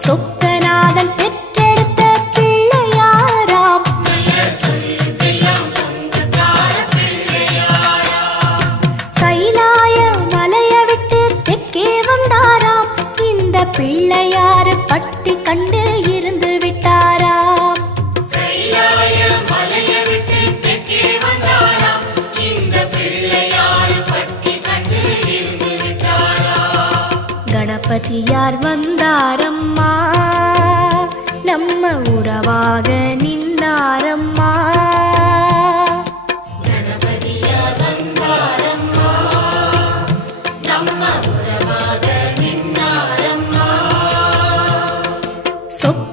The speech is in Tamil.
சொக்கநாதன் பெற்றெடுத்த பிள்ளையாராம். கைலாய மலைய விட்டு தெற்கே வந்தாராம். இந்த பிள்ளையாரு பட்டி கண்டு இருந்து விட்டாராம். கணபதியார் வந்தாரம்மா, நம்ம உறவாக நின்னாரம்மா. கணபதியார் வந்தாரம்மா, நம்ம உறவாக நின்னாரம்மா. சொக்க